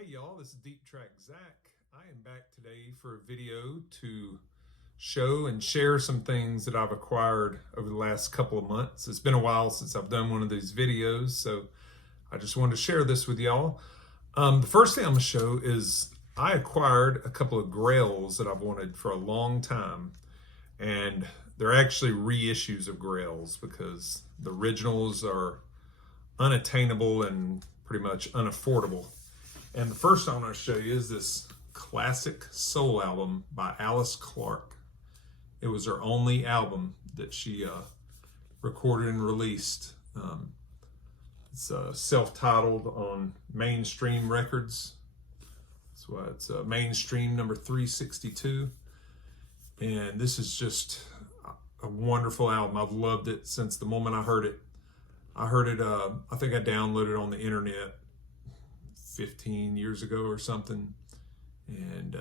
Hey y'all, this is Deep Track Zach. I am back today for a video to show and share some things that I've acquired over the last couple of months. It's been a while since I've done one of these videos, so I just wanted to share this with y'all. The first thing I'm going to show is I acquired a couple of Grails that I've wanted for a long time, and they're actually reissues of Grails because the originals are unattainable and pretty much unaffordable. And the first I want to show you is this classic soul album by Alice Clark. It was her only album that she recorded and released. It's self-titled on Mainstream Records. That's why it's Mainstream number 362. And this is just a wonderful album. I've loved it since the moment I heard it. I think I downloaded it on the internet 15 years ago or something, and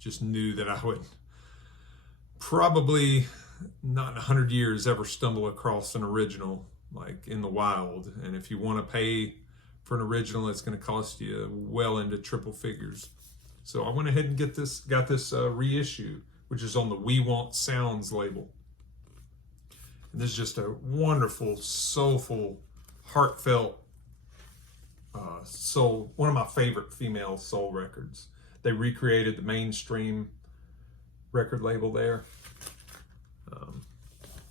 just knew that I would probably not in 100 years ever stumble across an original like in the wild. And if you want to pay for an original, it's going to cost you well into triple figures. So I went ahead and got this reissue, which is on the We Want Sounds label. And this is just a wonderful, soulful, heartfelt soul, one of my favorite female soul records. They recreated the Mainstream record label there.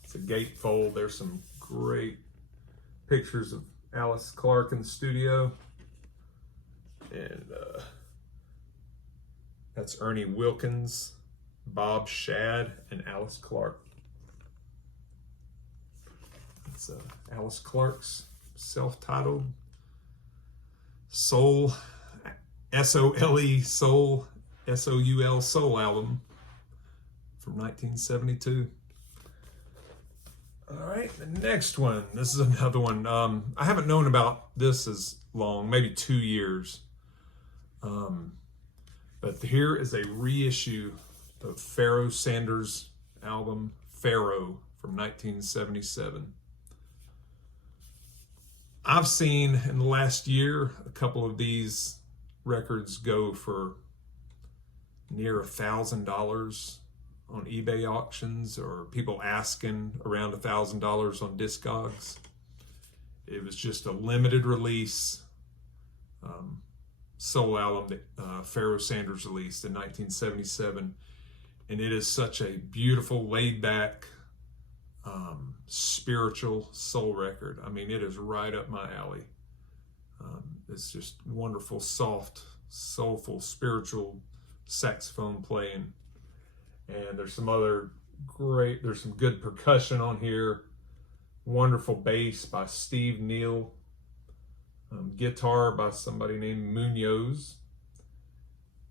It's a gatefold. There's some great pictures of Alice Clark in the studio, and that's Ernie Wilkins, Bob Shad, and Alice Clark. It's Alice Clark's self-titled Soul, S-O-L-E, Soul, S-O-U-L, Soul album from 1972. All right, the next one. This is another one. I haven't known about this as long, maybe 2 years. But here is a reissue of Pharoah Sanders' album, Pharaoh, from 1977. I've seen in the last year a couple of these records go for near $1,000 on eBay auctions, or people asking around $1,000 on Discogs. It was just a limited release soul album that Pharoah Sanders released in 1977, and it is such a beautiful, laid-back, spiritual soul record. I mean, it is right up my alley. It's just wonderful, soft, soulful, spiritual saxophone playing. And there's some good percussion on here. Wonderful bass by Steve Neal. Guitar by somebody named Munoz.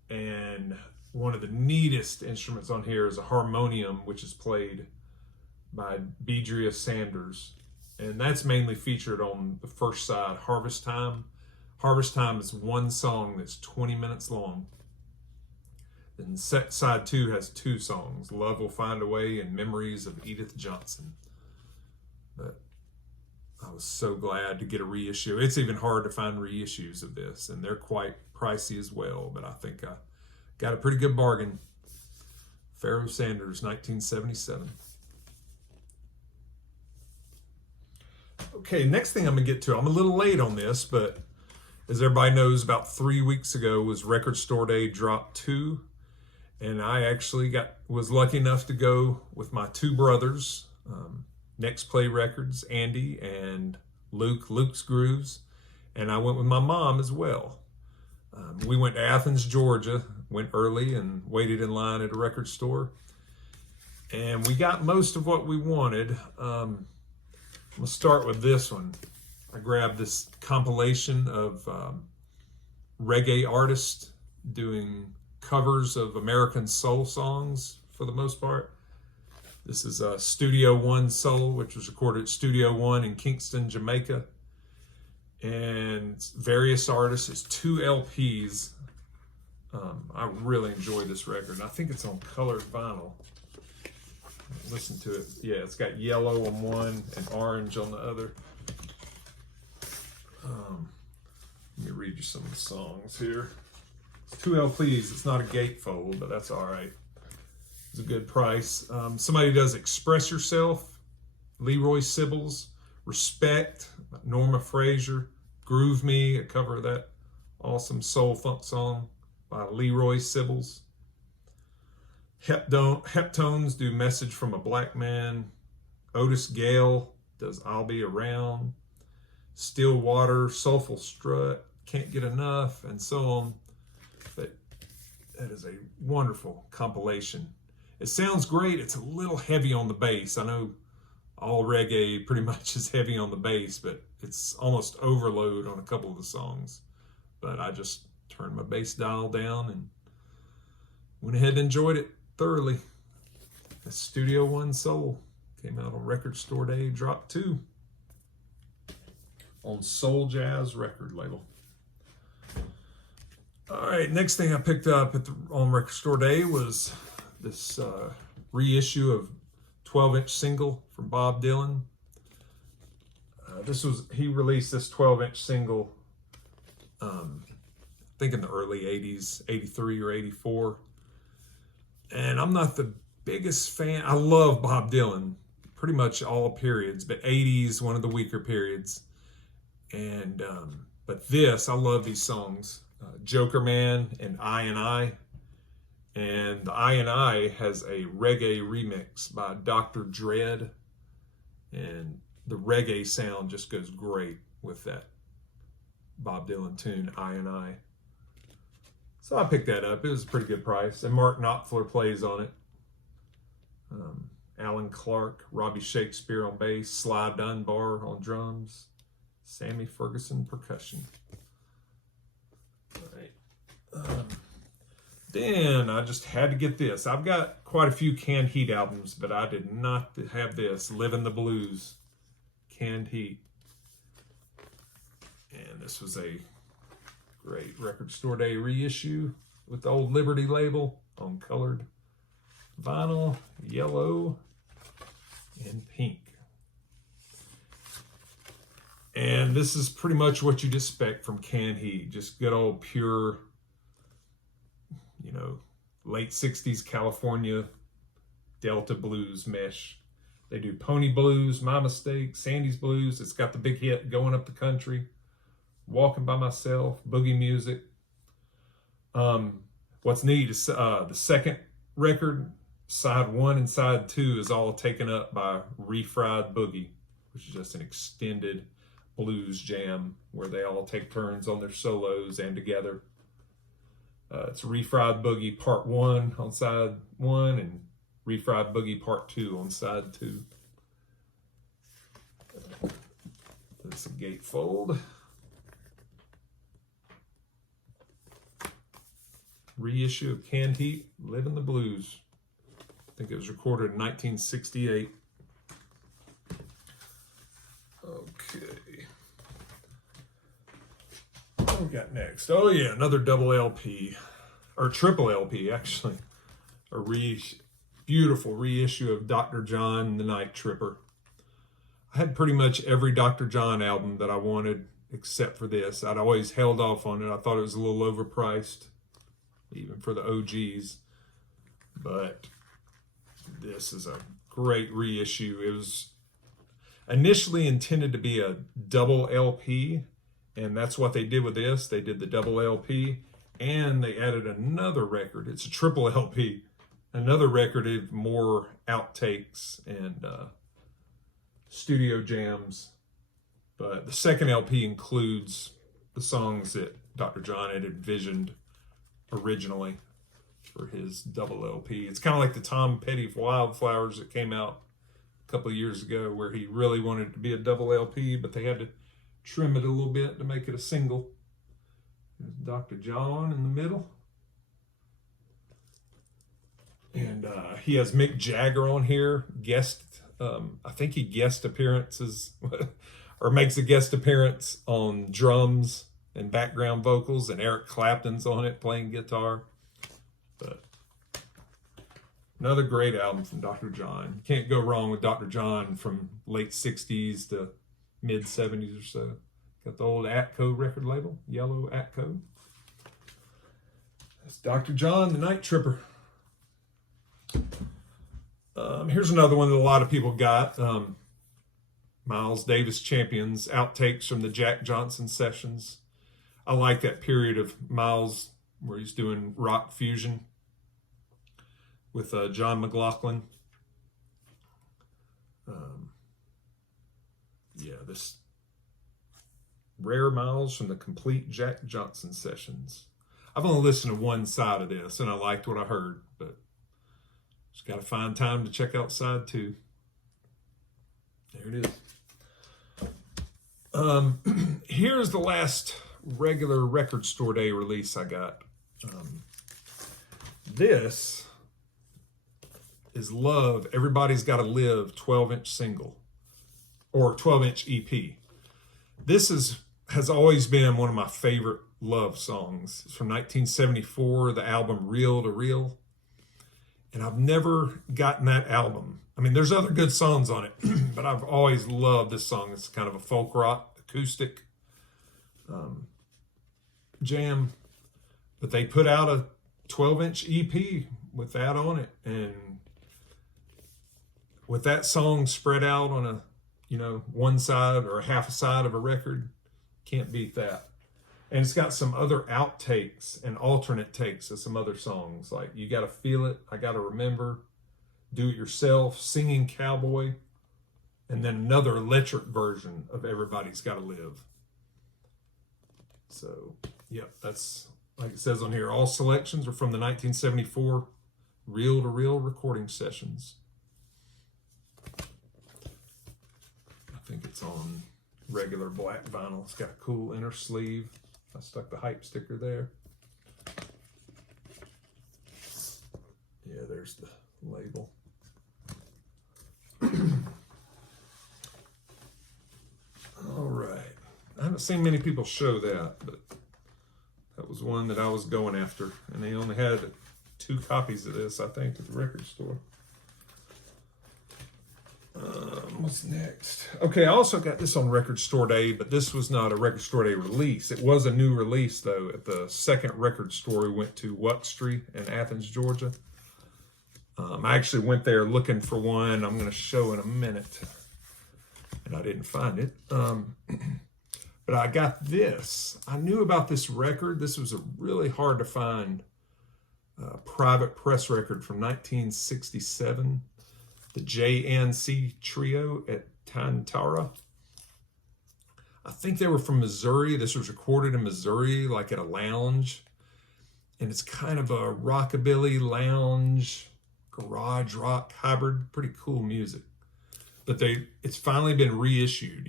And one of the neatest instruments on here is a harmonium, which is played by Bedria Sanders, and that's mainly featured on the first side, Harvest Time. Harvest Time is one song that's 20 minutes long. Then side 2 has 2 songs, Love Will Find a Way and Memories of Edith Johnson. But I was so glad to get a reissue. It's even hard to find reissues of this, and they're quite pricey as well, but I think I got a pretty good bargain. Pharoah Sanders, 1977. Okay, next thing I'm going to get to, I'm a little late on this, but as everybody knows, about 3 weeks ago was Record Store Day Drop 2, and I actually was lucky enough to go with my 2 brothers, Next Play Records, Andy and Luke's Grooves, and I went with my mom as well. We went to Athens, Georgia, went early and waited in line at a record store, and we got most of what we wanted. We'll start with this one. I grabbed this compilation of reggae artists doing covers of American soul songs for the most part. This is Studio One Soul, which was recorded at Studio One in Kingston, Jamaica. And various artists. It's 2 LPs. I really enjoyed this record. I think it's on colored vinyl. Listen to it. Yeah, it's got yellow on one and orange on the other. Let me read you some of the songs here. It's 2 LPs. It's not a gatefold, but that's all right. It's a good price. Somebody does Express Yourself, Leroy Sibbles, Respect, Norma Fraser, Groove Me, a cover of that awesome soul funk song by Leroy Sibbles. Heptones do Message from a Black Man. Otis Gale does I'll Be Around. Stillwater, Soulful Strut, Can't Get Enough, and so on. But that is a wonderful compilation. It sounds great. It's a little heavy on the bass. I know all reggae pretty much is heavy on the bass, but it's almost overload on a couple of the songs. But I just turned my bass dial down and went ahead and enjoyed it thoroughly. The Studio One Soul came out on Record Store Day, Drop 2 on Soul Jazz record label. All right, next thing I picked up on Record Store Day was this reissue of 12-inch single from Bob Dylan. He released this 12-inch single, I think in the early 80s, 83 or 84. And I'm not the biggest fan. I love Bob Dylan, pretty much all periods, but 80s, one of the weaker periods. And but I love these songs, Joker Man and I. And the I has a reggae remix by Dr. Dread, and the reggae sound just goes great with that Bob Dylan tune, I. So I picked that up. It was a pretty good price, and Mark Knopfler plays on it. Alan Clark, Robbie Shakespeare on bass, Sly Dunbar on drums, Sammy Ferguson percussion. All right. Then I just had to get this. I've got quite a few Canned Heat albums, but I did not have this, Livin' the Blues, Canned Heat. And this was a great Record Store Day reissue with the old Liberty label on colored vinyl, yellow and pink. And this is pretty much what you'd expect from Canned Heat. Just good old pure, late 60s California Delta blues mesh. They do Pony Blues, My Mistake, Sandy's Blues. It's got the big hit, Going Up the Country, Walking by Myself, Boogie Music. What's neat is the second record, side 1 and side 2, is all taken up by Refried Boogie, which is just an extended blues jam where they all take turns on their solos and together. It's Refried Boogie Part 1 on side 1 and Refried Boogie Part 2 on side 2. That's a gatefold. Reissue of Canned Heat, Livin' the Blues. I think it was recorded in 1968. Okay. What we got next? Oh yeah, another double LP, or triple LP actually. A beautiful reissue of Dr. John and the Night Tripper. I had pretty much every Dr. John album that I wanted except for this. I'd always held off on it. I thought it was a little overpriced, even for the OGs. But this is a great reissue. It was initially intended to be a double LP, and that's what they did with this. They did the double LP, and they added another record. It's a triple LP. Another record of more outtakes and studio jams. But the second LP includes the songs that Dr. John had envisioned originally for his double LP. It's kind of like the Tom Petty Wildflowers that came out a couple of years ago, where he really wanted it to be a double LP, but they had to trim it a little bit to make it a single. There's Dr. John in the middle. And he has Mick Jagger on here, I think he guest appearances, or makes a guest appearance on drums and background vocals, and Eric Clapton's on it playing guitar. But another great album from Dr. John. Can't go wrong with Dr. John from late 60s to mid 70s or so. Got the old Atco record label, yellow Atco. It's Dr. John, the Night Tripper. Here's another one that a lot of people got. Miles Davis Champions, outtakes from the Jack Johnson sessions. I like that period of Miles where he's doing rock fusion with John McLaughlin. Yeah, this rare Miles from the complete Jack Johnson sessions. I've only listened to one side of this, and I liked what I heard, but just got to find time to check out side two. There it is. Here's the last regular Record Store Day release I got. This is Love, Everybody's Gotta Live 12-inch single, or 12-inch EP. This has always been one of my favorite Love songs. It's from 1974, the album Reel to Reel. And I've never gotten that album. I mean, there's other good songs on it, but I've always loved this song. It's kind of a folk rock, acoustic jam. But they put out a 12-inch EP with that on it. And with that song spread out on a, one side or half a side of a record, can't beat that. And it's got some other outtakes and alternate takes of some other songs, like You Gotta Feel It, I Gotta Remember, Do It Yourself, Singing Cowboy, and then another electric version of Everybody's Gotta Live. So, yep, that's, like it says on here, all selections are from the 1974 Reel to Reel recording sessions. I think it's on regular black vinyl. It's got a cool inner sleeve. I stuck the hype sticker there. Yeah, there's the label. All right. I haven't seen many people show that, but that was one that I was going after. And they only had 2 copies of this, I think, at the record store. What's next? Okay, I also got this on Record Store Day, but this was not a Record Store Day release. It was a new release, though, at the second record store we went to, Wuxtry in Athens, Georgia. I actually went there looking for one I'm going to show in a minute, and I didn't find it. But I got this. I knew about this record. This was a really hard to find private press record from 1967. The JNC Trio at Tantara. I think they were from Missouri. This was recorded in Missouri, like at a lounge. And it's kind of a rockabilly lounge, garage rock hybrid. Pretty cool music. But it's finally been reissued.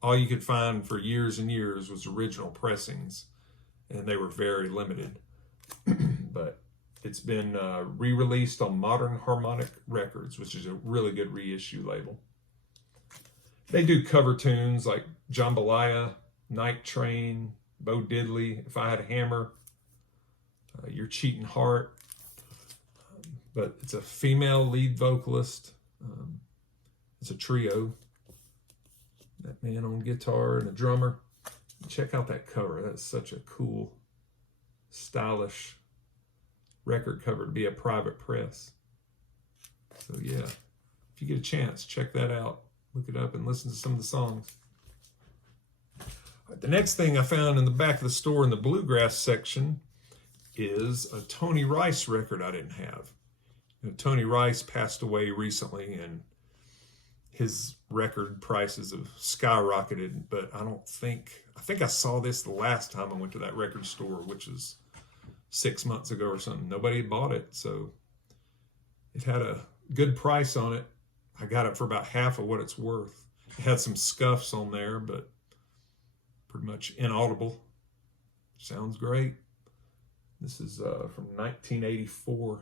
All you could find for years and years was original pressings. And they were very limited. But it's been re-released on Modern Harmonic Records, which is a really good reissue label. They do cover tunes like Jambalaya, Night Train, Bo Diddley, If I Had a Hammer, Your Cheating Heart. But it's a female lead vocalist. It's a trio. That man on guitar and a drummer. Check out that cover. That's such a cool, stylish record cover to be a private press. So yeah, if you get a chance, check that out. Look it up and listen to some of the songs. Right, the next thing I found in the back of the store in the bluegrass section is a Tony Rice record I didn't have. Tony Rice passed away recently and his record prices have skyrocketed, but I think I saw this the last time I went to that record store, which is 6 months ago or something. Nobody had bought it, so it had a good price on it. I got it for about half of what it's worth. It had some scuffs on there, but pretty much inaudible. Sounds great. This is from 1984.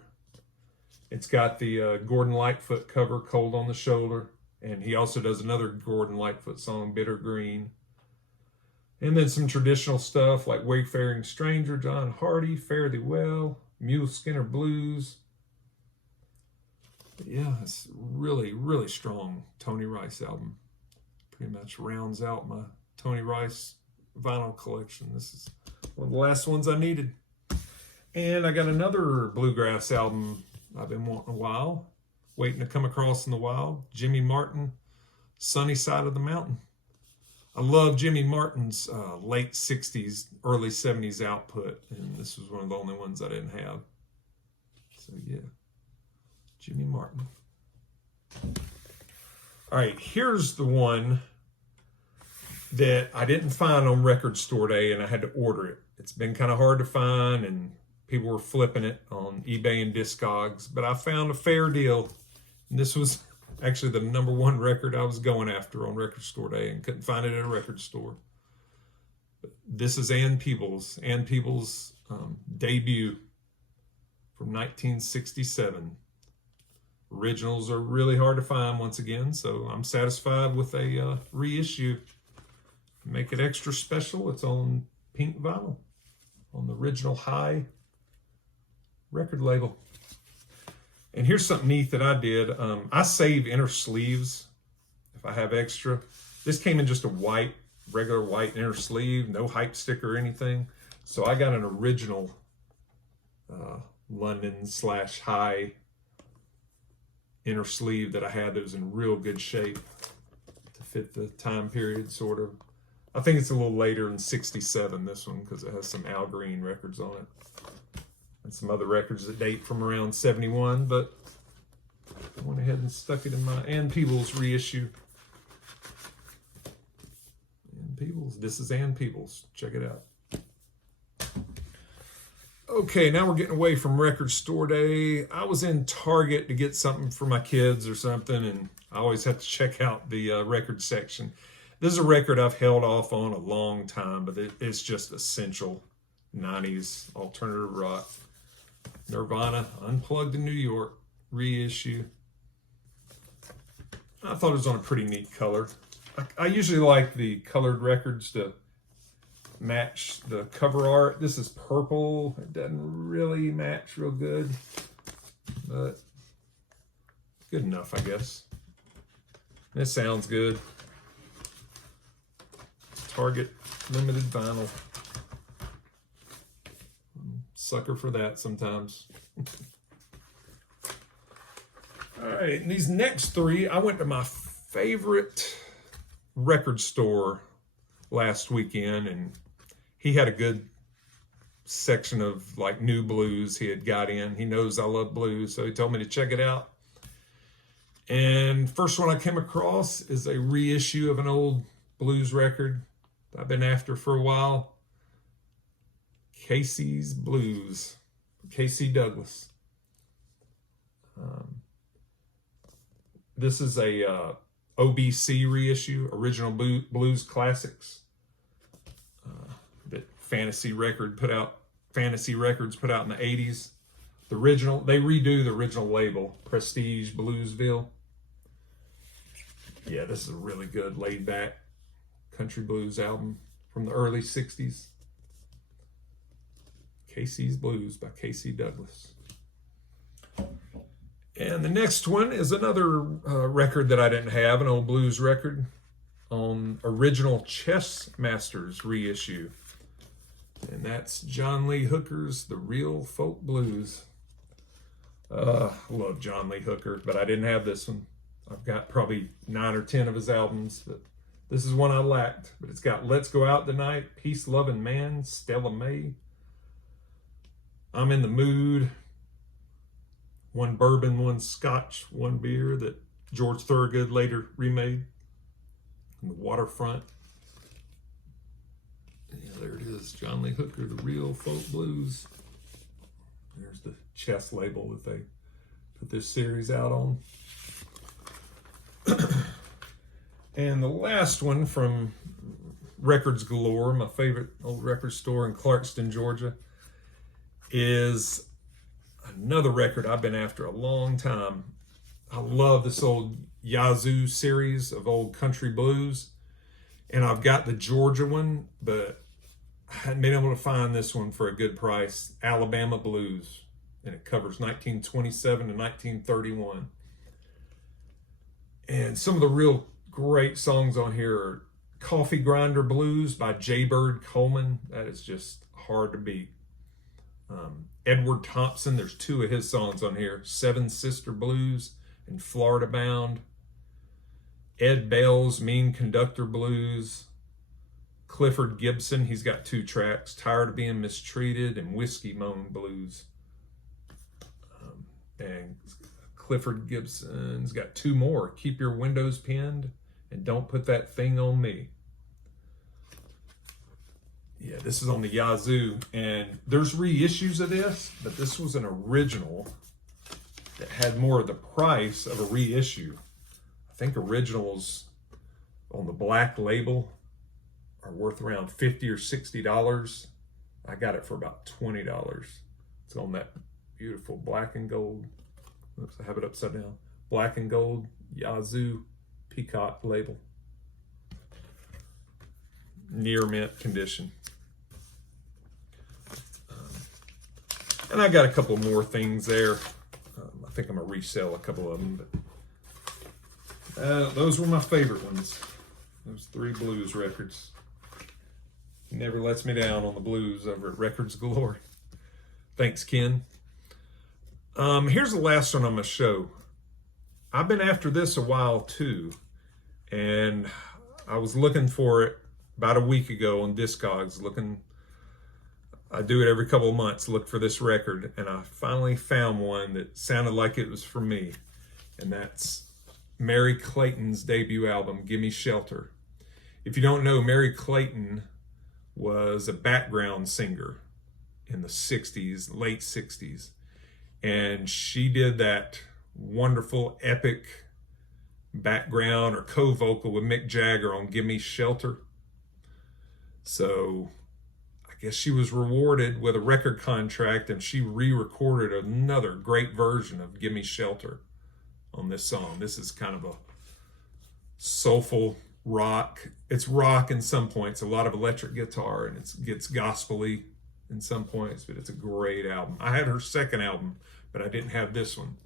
It's got the Gordon Lightfoot cover, Cold on the Shoulder, and he also does another Gordon Lightfoot song, Bitter Green. And then some traditional stuff like Wayfaring Stranger, John Hardy, Fare Thee Well, Mule Skinner Blues. But yeah, it's really, really strong Tony Rice album. Pretty much rounds out my Tony Rice vinyl collection. This is one of the last ones I needed. And I got another bluegrass album I've been wanting a while, waiting to come across in the wild. Jimmy Martin, Sunny Side of the Mountain. I love Jimmy Martin's late 60s, early 70s output, and this was one of the only ones I didn't have. So yeah, Jimmy Martin. All right, here's the one that I didn't find on Record Store Day, and I had to order it. It's been kind of hard to find, and people were flipping it on eBay and Discogs, but I found a fair deal. And this was actually the #1 record I was going after on Record Store Day and couldn't find it at a record store. But this is Ann Peebles' debut from 1967. Originals are really hard to find once again, so I'm satisfied with a reissue. Make it extra special. It's on pink vinyl on the original High record label. And here's something neat that I did. I save inner sleeves if I have extra. This came in just a regular white inner sleeve, no hype sticker or anything. So I got an original London/High inner sleeve that I had that was in real good shape to fit the time period, sort of. I think it's a little later in 67, this one, because it has some Al Green records on it. And some other records that date from around 71, but I went ahead and stuck it in my Ann Peebles reissue. Ann Peebles. This is Ann Peebles. Check it out. Okay, now we're getting away from Record Store Day. I was in Target to get something for my kids or something, and I always have to check out the record section. This is a record I've held off on a long time, but it's just essential 90s alternative rock. Nirvana, Unplugged in New York, reissue. I thought it was on a pretty neat color. I usually like the colored records to match the cover art. This is purple. It doesn't really match real good, but good enough, I guess. This sounds good. Target limited vinyl. Sucker for that sometimes. All right, and these next three, I went to my favorite record store last weekend, and he had a good section of like new blues he had got in. He knows I love blues, so he told me to check it out. And first one I came across is a reissue of an old blues record I've been after for a while. Casey's Blues, Casey Douglas. This is a OBC reissue, Original Blues Classics, that Fantasy Records put out in the 80s. The original, they redo the original label, Prestige Bluesville. Yeah, this is a really good laid-back country blues album from the early 60s. Casey's Blues by Casey Douglas. And the next one is another record that I didn't have, an old blues record on Original Chess Masters reissue. And that's John Lee Hooker's The Real Folk Blues. I love John Lee Hooker, but I didn't have this one. I've got probably 9 or 10 of his albums, but this is one I lacked. But it's got Let's Go Out Tonight, Peace Loving Man, Stella May, I'm in the Mood, One Bourbon, One Scotch, One Beer that George Thorogood later remade, and The Waterfront. Yeah, there it is, John Lee Hooker, The Real Folk Blues. There's the chess label that they put this series out on. And the last one from Records Galore, my favorite old record store in Clarkston, Georgia, is another record I've been after a long time. I love this old Yazoo series of old country blues, and I've got the Georgia one, but I hadn't been able to find this one for a good price. Alabama Blues, and it covers 1927 to 1931. And some of the real great songs on here are Coffee Grinder Blues by Jaybird Coleman. That is just hard to beat. Edward Thompson, there's 2 of his songs on here, Seven Sister Blues and Florida Bound. Ed Bell's Mean Conductor Blues. Clifford Gibson, he's got 2 tracks, Tired of Being Mistreated and Whiskey Moan Blues. And Clifford Gibson's got 2 more, Keep Your Windows Pinned and Don't Put That Thing on Me. Yeah, this is on the Yazoo, and there's reissues of this, but this was an original that had more of the price of a reissue. I think originals on the black label are worth around $50 or $60. I got it for about $20. It's on that beautiful black and gold. Oops, I have it upside down. Black and gold Yazoo peacock label. Near mint condition. And I got a couple more things there. I think I'm gonna resell a couple of them, but those were my favorite ones. Those 3 blues records. He never lets me down on the blues over at Records Galore. Thanks, Ken. Here's the last one I'm gonna show. I've been after this a while too, and I was looking for it about a week ago on Discogs, I do it every couple of months, look for this record, and I finally found one that sounded like it was for me, and that's Mary Clayton's debut album, Gimme Shelter. If you don't know, Mary Clayton was a background singer in the 60s, late 60s, and she did that wonderful, epic background or co-vocal with Mick Jagger on Gimme Shelter. So I guess she was rewarded with a record contract, and she re-recorded another great version of Gimme Shelter on this song. This is kind of a soulful rock. It's rock in some points, a lot of electric guitar, and it gets gospel-y in some points, but it's a great album. I had her second album, but I didn't have this one.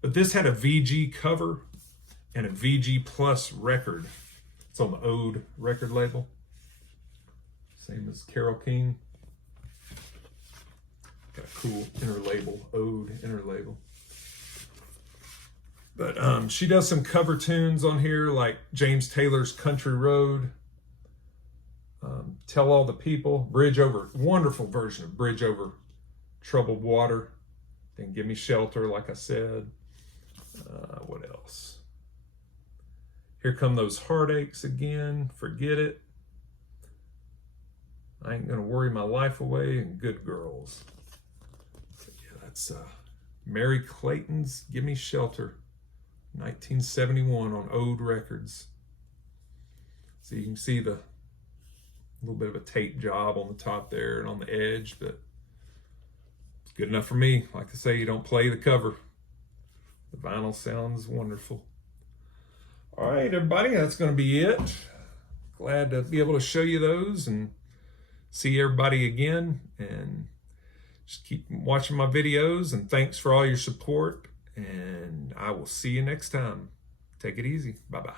But this had a VG cover and a VG Plus record. It's on the Ode record label. Same as Carole King. Got a cool inner label, Ode inner label. But she does some cover tunes on here, like James Taylor's Country Road, Tell All the People, Bridge Over, wonderful version of Bridge Over Troubled Water. Then Give Me Shelter, like I said. What else? Here Come Those Heartaches Again, Forget It. I Ain't Gonna Worry My Life Away, and Good Girls. So yeah, that's Mary Clayton's Give Me Shelter, 1971 on Ode Records. So you can see the little bit of a tape job on the top there and on the edge, but it's good enough for me. Like I say, you don't play the cover. The vinyl sounds wonderful. All right, everybody, that's going to be it. Glad to be able to show you those and see everybody again, and just keep watching my videos, and thanks for all your support, and I will see you next time. Take it easy. Bye-bye.